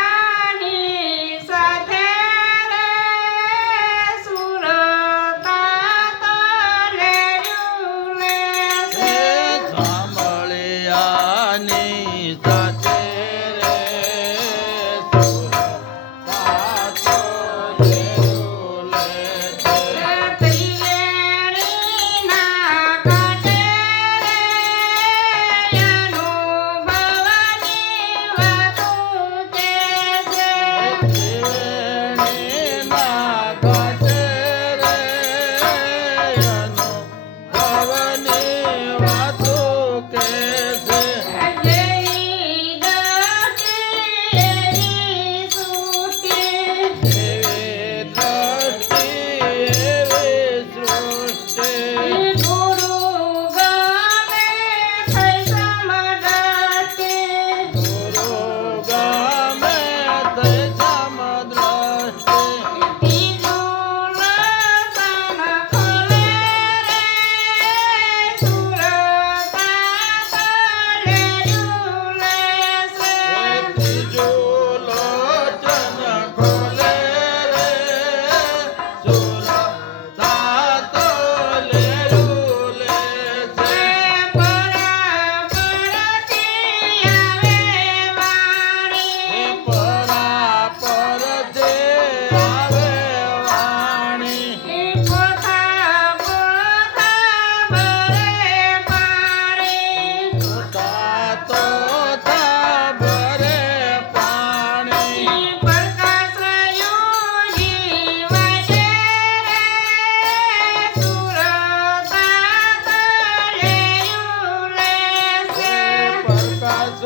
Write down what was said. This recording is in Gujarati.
સામળિયાની સાથે રે સુરતા તો લેડ્યું લેશે. સામળિયાની સાથે રે સુરતા તો લેડ્યું લેશે. ત્રિવેણીના કાંઠે રે અનુભવની વાતું કહેશે. ત્રિવેણીના કાંઠે રે અનુભવની વાતો કહેશે. જેવી દૃષ્ટિ એવી સૃષ્ટિ. એવી દ્રષ્ટિ એવી સૃષ્ટિ. ગુરુ ગમે થઈ સમદ્રષ્ટિ. ગુરુ ગમે તે સમદ્રષ્ટિ. ત્રીજું રતન ખોલે રે સુરતા તો લેડ્યું લેશે. ત્રીજું લોચન ખોલે રે સુરતા તો લેડ્યું લેશે. પરાપરથી આવે વાણી. પરાપરથી આવે વાણી. પોથા પોથા ભરે પાણી. મોટા તો થા ભરે પાણી. પ્રકાશયું જીવશે રે સુરતા તો લેડ્યું લેશે. પ્રકાશ